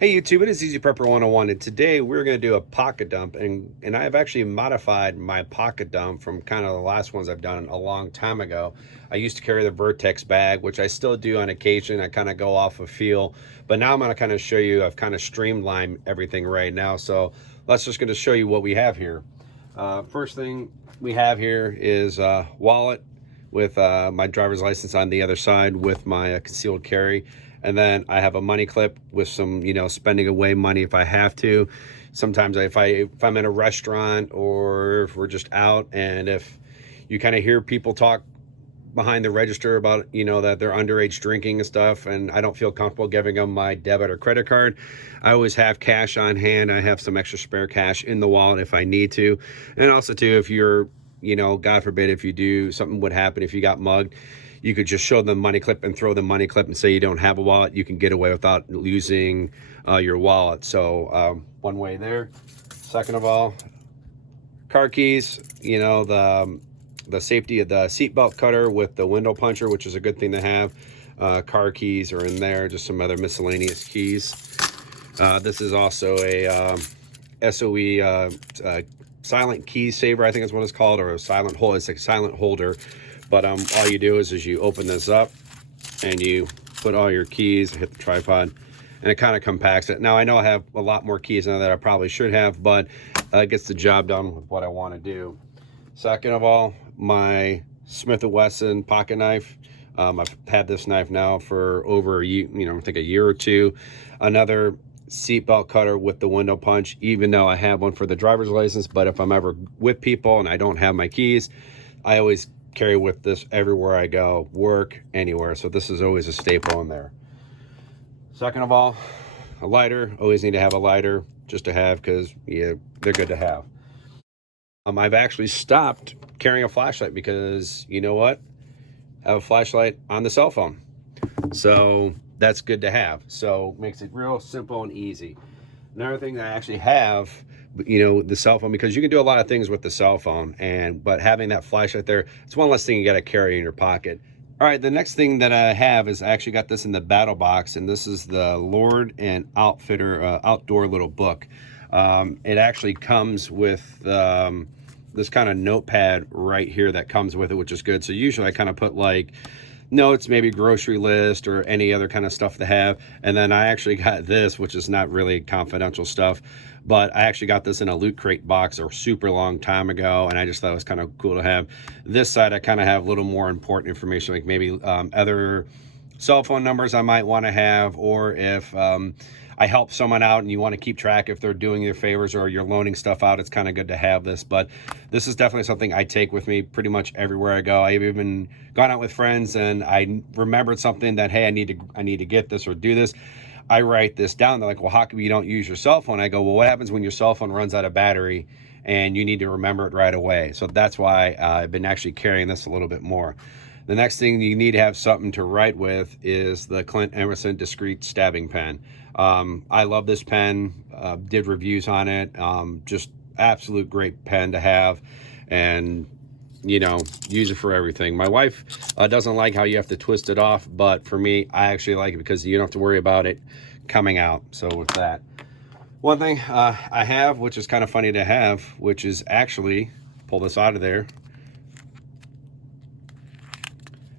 Hey YouTube, it is Easy Prepper 101, and today we're going to do a pocket dump, and I've actually modified my pocket dump from kind of the last ones I've done a long time ago. I used to carry the Vertex bag, which I still do on occasion. I kind of go off of feel, but now I'm going to kind of show you, I've kind of streamlined everything right now. So let's just going to show you what we have here. First thing we have here is a wallet with my driver's license on the other side with my concealed carry. And then I have a money clip with some, spending away money if I have to. Sometimes if I'm in a restaurant or if we're just out, and if you kind of hear people talk behind the register about, that they're underage drinking and stuff, and I don't feel comfortable giving them my debit or credit card, I always have cash on hand. I have some extra spare cash in the wallet if I need to. And also too, if you're, God forbid, if you do, something would happen if you got mugged, you could just show them money clip and throw the money clip and say you don't have a wallet. You can get away without losing your wallet. So one way there. Second of all, car keys, the safety of the seatbelt cutter with the window puncher, which is a good thing to have. Car keys are in there, just some other miscellaneous keys. This is also a SOE silent key saver, I think is what it's called, or a silent hold. It's like a silent holder. But all you do is you open this up and you put all your keys, hit the tripod, and it kind of compacts it. Now, I know I have a lot more keys now that I probably should have, but it gets the job done with what I want to do. Second of all, my Smith & Wesson pocket knife. I've had this knife now for over a year, I think a year or two. Another seatbelt cutter with the window punch, even though I have one for the driver's license. But if I'm ever with people and I don't have my keys, I always carry with this everywhere I go, work, anywhere. So this is always a staple in there. Second of all, a lighter. Always need to have a lighter just to have, because they're good to have. I've actually stopped carrying a flashlight because you know what? I have a flashlight on the cell phone. So that's good to have. So makes it real simple and easy. Another thing that I actually have, the cell phone, because you can do a lot of things with the cell phone, but having that flashlight there, it's one less thing you got to carry in your pocket. All right, the next thing that I have is I actually got this in the battle box, and this is the Lord and Outfitter outdoor little book. It actually comes with this kind of notepad right here that comes with it, which is good. So usually I kind of put like notes, maybe grocery list or any other kind of stuff to have. And then I actually got this, which is not really confidential stuff, but I actually got this in a Loot Crate box a super long time ago, and I just thought it was kind of cool to have. This side, I kind of have a little more important information, like maybe other cell phone numbers I might want to have, or if I help someone out and you want to keep track if they're doing your favors or you're loaning stuff out, it's kind of good to have this. But this is definitely something I take with me pretty much everywhere I go. I've even gone out with friends and I remembered something that, hey, I need to get this or do this. I write this down. They're like, well, how come you don't use your cell phone? I go, well, what happens when your cell phone runs out of battery and you need to remember it right away? So that's why I've been actually carrying this a little bit more. The next thing you need to have something to write with is the Clint Emerson Discreet Stabbing Pen. I love this pen, did reviews on it, just absolute great pen to have, and use it for everything. My wife doesn't like how you have to twist it off, but for me, I actually like it because you don't have to worry about it coming out. So with that, one thing I have, which is kind of funny to have, which is actually, pull this out of there,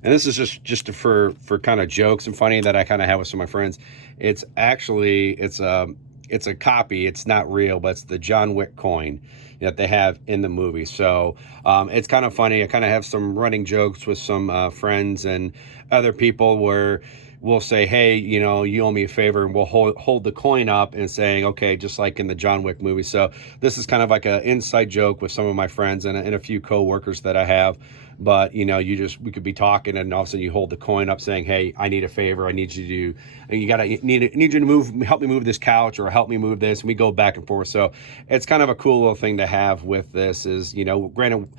and this is just for kind of jokes and funny that I kind of have with some of my friends. It's actually, it's a copy. It's not real, but it's the John Wick coin that they have in the movie. So it's kind of funny. I kind of have some running jokes with some friends and other people where we'll say, hey, you owe me a favor, and we'll hold the coin up and saying, okay, just like in the John Wick movie. So this is kind of like an inside joke with some of my friends and a few co-workers that I have. But we could be talking, and all of a sudden you hold the coin up saying, hey, I need a favor. I need you to need you to help me move this couch, or help me move this. And we go back and forth. So it's kind of a cool little thing to have with this is, granted,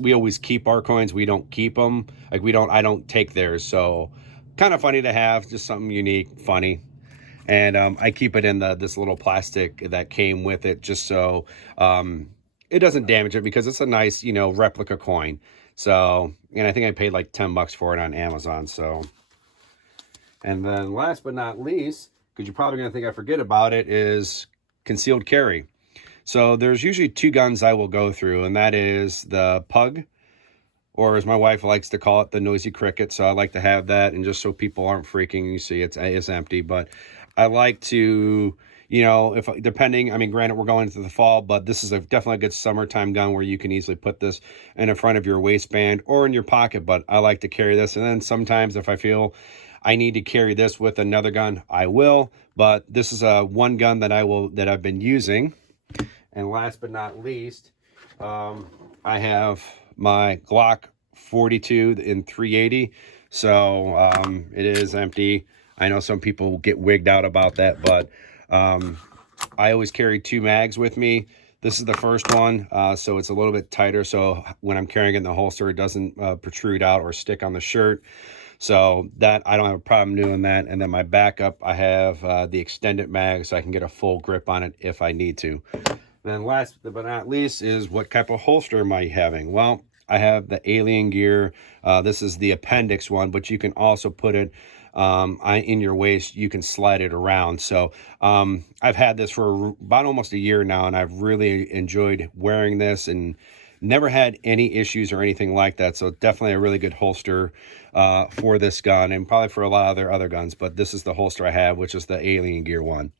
we always keep our coins. We don't keep them. Like I don't take theirs. So kind of funny to have, just something unique, funny. And I keep it in this little plastic that came with it, just so it doesn't damage it, because it's a nice, replica coin. So, and I think I paid like $10 for it on Amazon. So, and then last but not least, because you're probably going to think I forget about it, is concealed carry. So there's usually two guns I will go through, and that is the pug, or as my wife likes to call it, the noisy cricket. So I like to have that, and just so people aren't freaking, you see it's empty. But I like to, you know, if depending, I mean, granted we're going into the fall, but this is definitely a good summertime gun where you can easily put this in the front of your waistband or in your pocket. But I like to carry this, and then sometimes if I feel I need to carry this with another gun, I will. But this is one gun that I've been using. And last but not least, I have my Glock 42 in 380. So it is empty. I know some people get wigged out about that, but I always carry 2 mags with me. This is the first one, so it's a little bit tighter. So when I'm carrying it in the holster, it doesn't protrude out or stick on the shirt. So that I don't have a problem doing that. And then my backup, I have the extended mag, so I can get a full grip on it if I need to. Then last but not least is what type of holster am I having? Well, I have the Alien Gear. This is the Appendix one, but you can also put it in your waist. You can slide it around. So I've had this for about almost a year now, and I've really enjoyed wearing this and never had any issues or anything like that. So definitely a really good holster for this gun, and probably for a lot of other guns. But this is the holster I have, which is the Alien Gear one.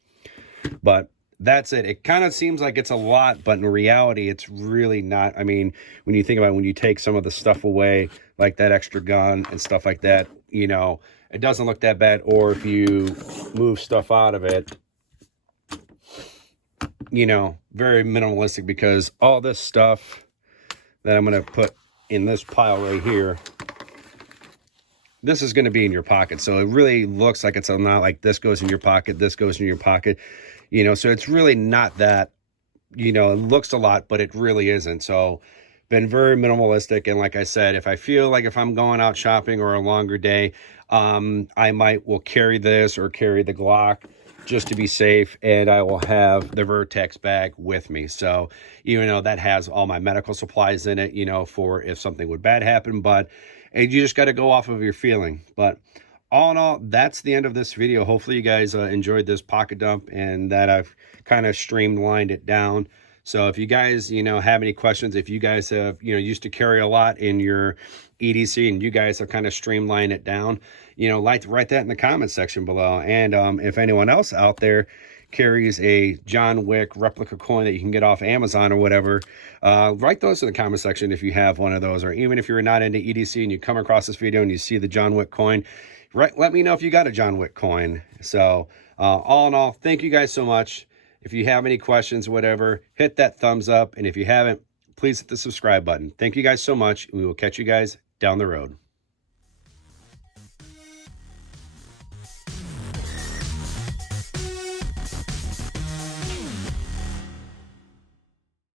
But that's it. It kind of seems like it's a lot, but in reality, it's really not. I mean, when you think about it, when you take some of the stuff away, like that extra gun and stuff like that, you know, it doesn't look that bad. Or if you move stuff out of it, you know, very minimalistic, because all this stuff that I'm going to put in this pile right here, this is going to be in your pocket. So it really looks like it's not like this goes in your pocket, this goes in your pocket. You know, so it's really not that, you know, it looks a lot, but it really isn't. So been very minimalistic. And like I said, if I feel like if I'm going out shopping or a longer day, I will carry this or carry the Glock just to be safe. And I will have the Vertex bag with me. So even though that has all my medical supplies in it, you know, for if something would bad happen, but you just got to go off of your feeling. But all in all, that's the end of this video. Hopefully you guys enjoyed this pocket dump, and that I've kind of streamlined it down. So if you guys, you know, have any questions, if you guys have, you know, used to carry a lot in your EDC and you guys have kind of streamlined it down, you know, write that in the comment section below. And if anyone else out there carries a John Wick replica coin that you can get off Amazon or whatever, write those in the comment section if you have one of those. Or even if you're not into EDC and you come across this video and you see the John Wick coin, let me know if you got a John Wick coin. So all in all, thank you guys so much. If you have any questions, whatever, hit that thumbs up. And if you haven't, please hit the subscribe button. Thank you guys so much. We will catch you guys down the road.